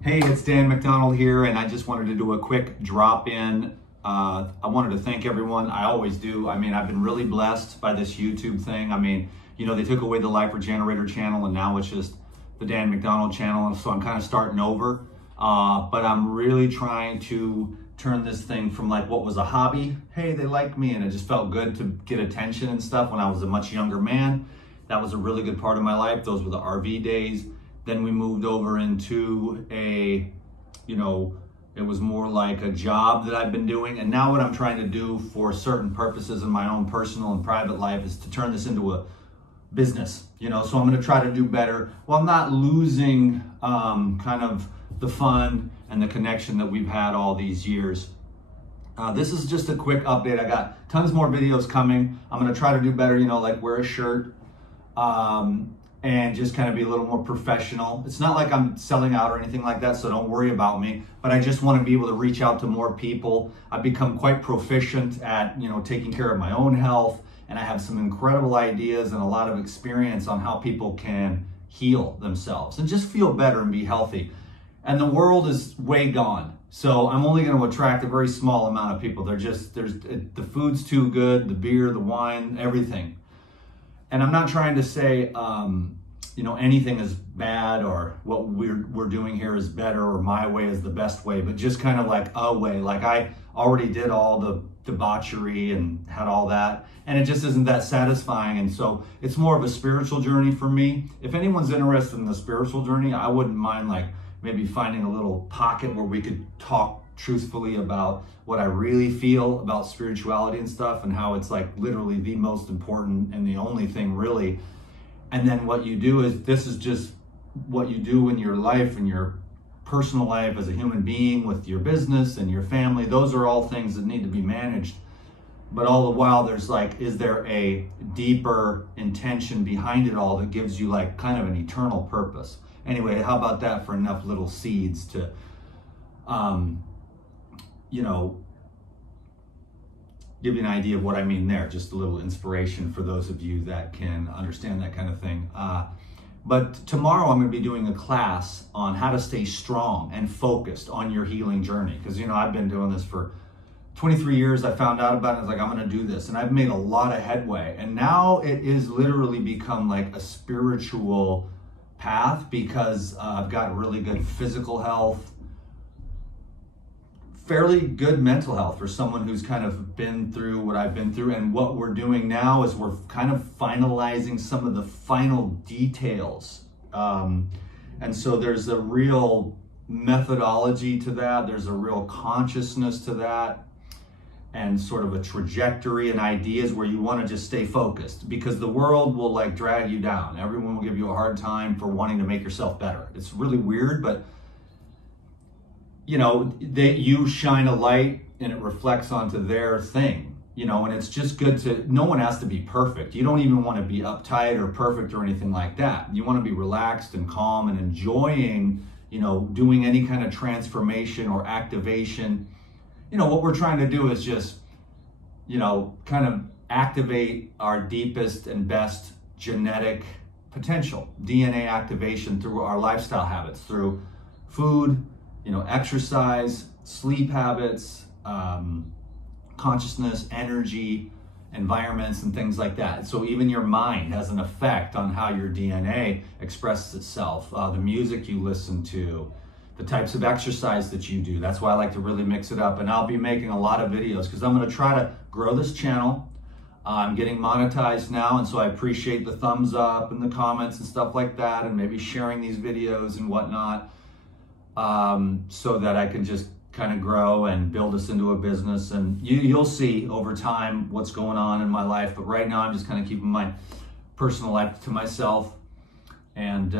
Hey, it's Dan McDonald here, and I just wanted to do a quick drop in. I wanted to thank everyone. I always do. I mean, I've been really blessed by this YouTube thing. I mean, you know, they took away the LifeRegenerator channel, and now it's just the Dan McDonald channel, and so I'm kind of starting over. But I'm really trying to turn this thing from like what was a hobby. Hey, they like me, and it just felt good to get attention and stuff when I was a much younger man. That was a really good part of my life. Those were the RV days. Then we moved over into a, it was more like a job that I've been doing. And now what I'm trying to do for certain purposes in my own personal and private life is to turn this into a business, so I'm gonna try to do better while not losing kind of the fun and the connection that we've had all these years. This is just a quick update. I got tons more videos coming. I'm gonna try to do better, like wear a shirt, and just kind of be a little more professional. It's not like I'm selling out or anything like that, so don't worry about me, but I just want to be able to reach out to more people. I've become quite proficient at, taking care of my own health, and I have some incredible ideas and a lot of experience on how people can heal themselves and just feel better and be healthy. And the world is way gone. So I'm only going to attract a very small amount of people. The food's too good, the beer, the wine, everything. And I'm not trying to say, anything is bad or what we're doing here is better or my way is the best way, but just kind of like a way. Like I already did all the debauchery and had all that, and it just isn't that satisfying. And so it's more of a spiritual journey for me. If anyone's interested in the spiritual journey, I wouldn't mind like maybe finding a little pocket where we could talk truthfully about what I really feel about spirituality and stuff, and how it's like literally the most important and the only thing really. And then what you do is, this is just what you do in your life, in your personal life as a human being, with your business and your family. Those are all things that need to be managed. But all the while there's like, is there a deeper intention behind it all that gives you like kind of an eternal purpose? Anyway, how about that for enough little seeds to, give you an idea of what I mean there. Just a little inspiration for those of you that can understand that kind of thing. But tomorrow I'm going to be doing a class on how to stay strong and focused on your healing journey. Because, I've been doing this for 23 years. I found out about it. I was like, I'm going to do this. And I've made a lot of headway. And now it is literally become like a spiritual path, because I've got really good physical health, fairly good mental health for someone who's kind of been through what I've been through. And what we're doing now is we're kind of finalizing some of the final details. And so there's a real methodology to that. There's a real consciousness to that, and sort of a trajectory and ideas where you want to just stay focused, because the world will like drag you down. Everyone will give you a hard time for wanting to make yourself better. It's really weird, but you shine a light and it reflects onto their thing, and it's just good no one has to be perfect. You don't even want to be uptight or perfect or anything like that. You want to be relaxed and calm and enjoying, doing any kind of transformation or activation. What we're trying to do is just, kind of activate our deepest and best genetic potential, DNA activation through our lifestyle habits, through food, exercise, sleep habits, consciousness, energy, environments, and things like that. So even your mind has an effect on how your DNA expresses itself, the music you listen to, the types of exercise that you do. That's why I like to really mix it up. And I'll be making a lot of videos because I'm going to try to grow this channel. I'm getting monetized now, and so I appreciate the thumbs up and the comments and stuff like that, and maybe sharing these videos and whatnot, so that I can just kind of grow and build this into a business. And you'll see over time what's going on in my life. But right now I'm just kind of keeping my personal life to myself. And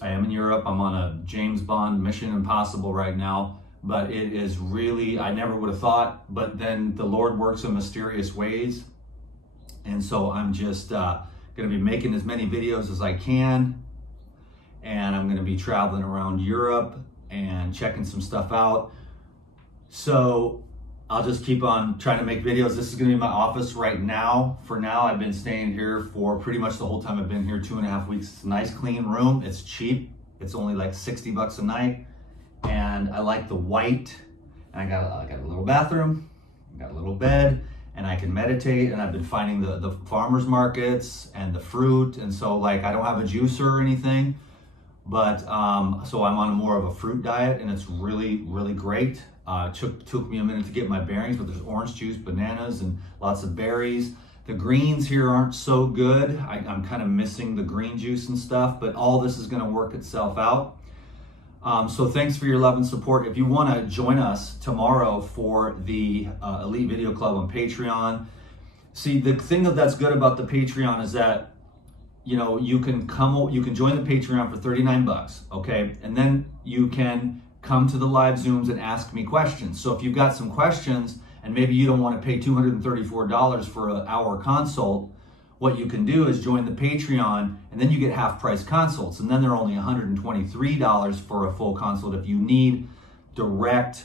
I am in Europe. I'm on a James Bond Mission Impossible right now, but it is really, I never would have thought, but then the Lord works in mysterious ways. And so I'm just going to be making as many videos as I can. And I'm going to be traveling around Europe and checking some stuff out. So I'll just keep on trying to make videos. This is going to be my office right now. For now, I've been staying here for pretty much the whole time I've been here, 2.5 weeks. It's a nice, clean room. It's cheap. It's only like 60 bucks a night. and I like the white, and I got a little bathroom, I got a little bed, and I can meditate, and I've been finding the farmers markets and the fruit, and so like I don't have a juicer or anything, but so I'm on more of a fruit diet, and it's really, really great. Took me a minute to get my bearings, but there's orange juice, bananas, and lots of berries. The greens here aren't so good. I'm kind of missing the green juice and stuff, but all this is going to work itself out. So thanks for your love and support. If you want to join us tomorrow for the Elite Video Club on Patreon, see, the thing that's good about the Patreon is that, you know, you can join the Patreon for $39, okay? And then you can come to the live Zooms and ask me questions. So if you've got some questions and maybe you don't want to pay $234 for an hour consult, what you can do is join the Patreon, and then you get half price consults, and then they're only $123 for a full consult if you need direct,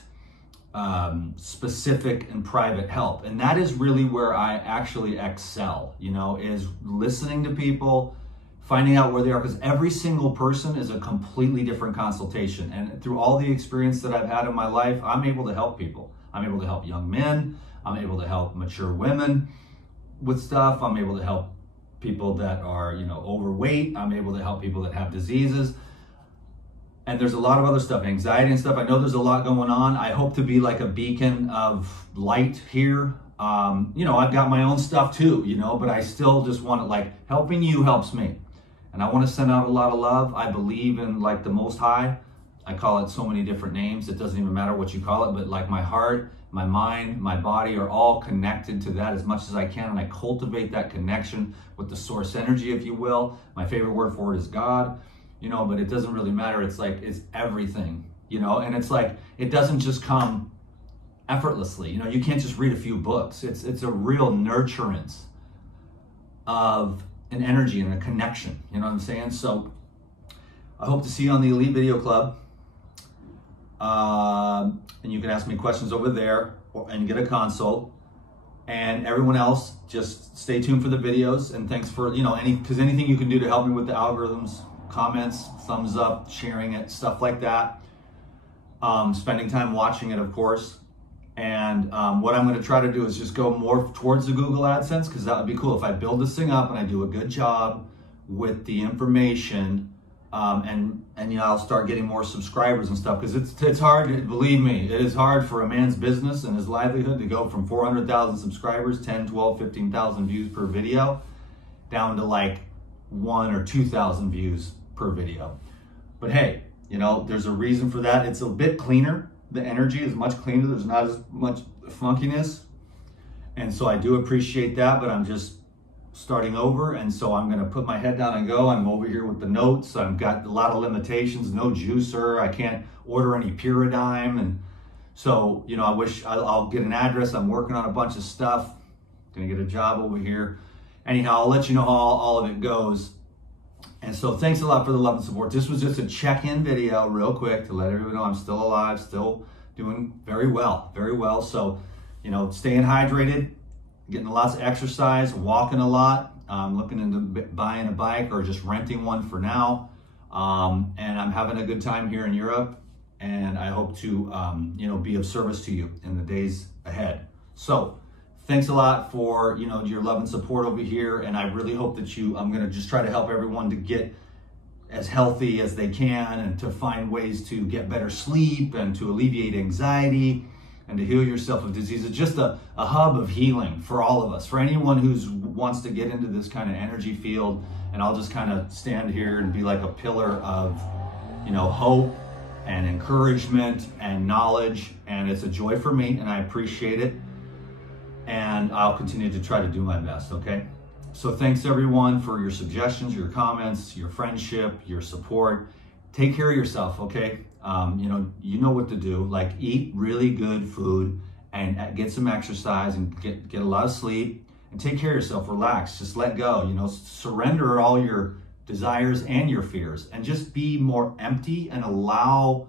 specific and private help. And that is really where I actually excel, you know, is listening to people, finding out where they are, because every single person is a completely different consultation. And through all the experience that I've had in my life, I'm able to help people. I'm able to help young men. I'm able to help mature women with stuff. I'm able to help people that are, you know, overweight. I'm able to help people that have diseases. And there's a lot of other stuff, anxiety and stuff. I know there's a lot going on. I hope to be like a beacon of light here. You know, I've got my own stuff too, you know, but I still just want to, like, helping you helps me. And I want to send out a lot of love. I believe in like the Most High. I call it so many different names. It doesn't even matter what you call it, but like my heart, my mind, my body are all connected to that as much as I can. And I cultivate that connection with the source energy, if you will. My favorite word for it is God, you know, but it doesn't really matter. It's like, it's everything, you know, and it's like, it doesn't just come effortlessly. You know, you can't just read a few books. It's a real nurturance of an energy and a connection, you know what I'm saying? So I hope to see you on the Elite Video Club. And you can ask me questions over there and get a consult. And everyone else, just stay tuned for the videos. And thanks for, you know, anything you can do to help me with the algorithms, comments, thumbs up, sharing it, stuff like that. Spending time watching it, of course. And what I'm going to try to do is just go more towards the Google AdSense, because that would be cool if I build this thing up and I do a good job with the information. And you know, I'll start getting more subscribers and stuff, because it's hard, believe me, it is hard for a man's business and his livelihood to go from 400,000 subscribers, 10, 12, 15,000 views per video, down to like 1,000 or 2,000 views per video. But hey, you know, there's a reason for that. It's a bit cleaner. The energy is much cleaner. There's not as much funkiness. And so I do appreciate that, but I'm just starting over, and so I'm going to put my head down and go. I'm over here with the notes. I've got a lot of limitations, no juicer. I can't order any Pyridime, and so, you know, I'll get an address. I'm working on a bunch of stuff. Gonna get a job over here. Anyhow, I'll let you know how all of it goes. And so thanks a lot for the love and support. This was just a check-in video real quick to let everyone know I'm still alive, still doing very well, very well. So, you know, staying hydrated, getting lots of exercise, walking a lot. I'm looking into buying a bike or just renting one for now. And I'm having a good time here in Europe, and I hope to, you know, be of service to you in the days ahead. So thanks a lot for, you know, your love and support over here. And I really hope that I'm going to just try to help everyone to get as healthy as they can, and to find ways to get better sleep, and to alleviate anxiety, and to heal yourself of disease. It's just a hub of healing for all of us, for anyone who wants to get into this kind of energy field. And I'll just kind of stand here and be like a pillar of, you know, hope and encouragement and knowledge. And it's a joy for me, and I appreciate it. And I'll continue to try to do my best, okay? So thanks everyone for your suggestions, your comments, your friendship, your support. Take care of yourself, okay? You know what to do. Like, eat really good food, and get some exercise, and get a lot of sleep, and take care of yourself. Relax, just let go, you know, surrender all your desires and your fears, and just be more empty, and allow,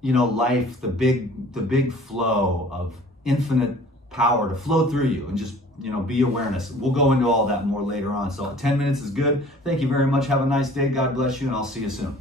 you know, life, the big flow of infinite power to flow through you, and just, you know, be awareness. We'll go into all that more later on. So 10 minutes is good. Thank you very much. Have a nice day. God bless you, and I'll see you soon.